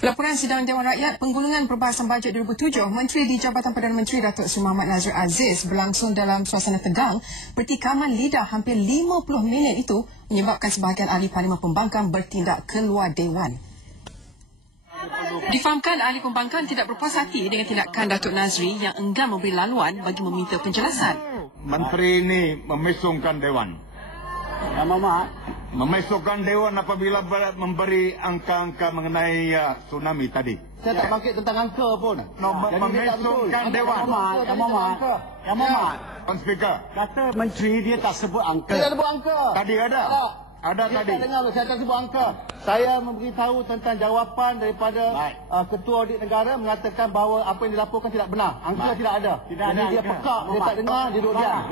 Laporan sidang Dewan Rakyat penggulungan perbahasan bajet 2007, Menteri di Jabatan Perdana Menteri Datuk Seri Mohamad Nazir Aziz berlangsung dalam suasana tegang. Pertikaman lidah hampir 50 minit itu menyebabkan sebahagian ahli Parlimen Pembangkang bertindak keluar Dewan. Difahamkan ahli pembangkang tidak berpuas hati dengan tindakan Datuk Nazri yang enggan memberi laluan bagi meminta penjelasan. Menteri ini memesongkan Dewan. Memesongkan Dewan apabila memberi angka-angka mengenai tsunami tadi. Saya tak bangkit tentang angka pun. Memesongkan Dewan. Yang Mamat. Tuan Speaker. Kata Menteri dia tak sebut angka. Tidak sebut angka. Tadi ada. Ada dia tadi. Tak dengar, saya tak sebut angka. Saya memberitahu tentang jawapan daripada Ketua Audit Negara mengatakan bahawa apa yang dilaporkan tidak benar. Angka tidak ada. Jadi dia pekak, dia tak dengar, dia duduk diam.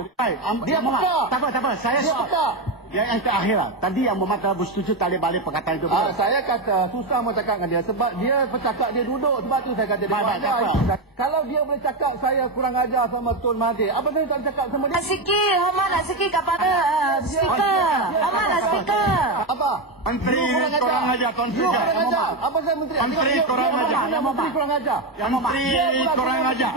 Dia pekak. Tak apa. Saya pekak. Yang terakhir lah. Tadi yang Muhammad bersetuju tak boleh balik perkataan itu. Saya kata susah mau cakap dengan dia sebab dia bercakap dia duduk. Sebab tu saya kata dia kurang ajar. Kalau dia boleh cakap saya kurang ajar sama Tun Mahathir, apa saya tak cakap sama dia? Nak sikit kepada speaker. Muhammad nak speaker. Apa? Menteri kurang ajar, Tuan Speaker. Apa saya menteri? Menteri kurang ajar. Menteri kurang ajar. Menteri kurang ajar.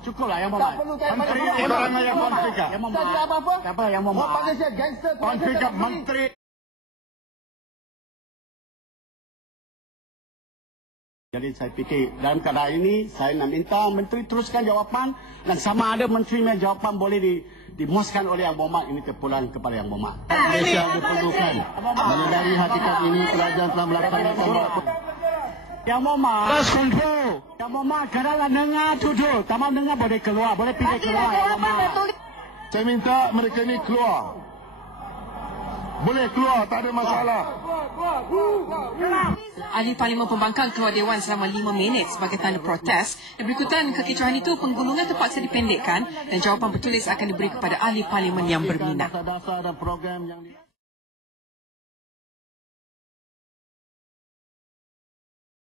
Cukup lah yang Muhammad. Menteri kurang ajar, Tuan Speaker. Tadi apa-apa? Apa yang Muhammad? Buat saya gangster. Tuan Speaker, Menteri. Jadi saya fikir dalam keadaan ini saya nak minta Menteri teruskan jawapan dan sama ada Menteri punya jawapan boleh dimuaskan oleh Yang Berhormat ini terpulang kepada Yang Berhormat. Malaysia diperlukan. Menyedari hakikat ini kerajaan telah melaksanakan Yang Berhormat. Press control. Yang Berhormat kerana dengar tujuh. Tak mahu dengar boleh keluar. Boleh pilih keluar. Saya minta mereka ini keluar. Boleh keluar, tak ada masalah. Ahli Parlimen Pembangkang keluar Dewan selama 5 minit sebagai tanda protes. Dan berikutan kekicauan itu, penggulungan terpaksa dipendekkan dan jawapan bertulis akan diberi kepada ahli Parlimen yang berminat.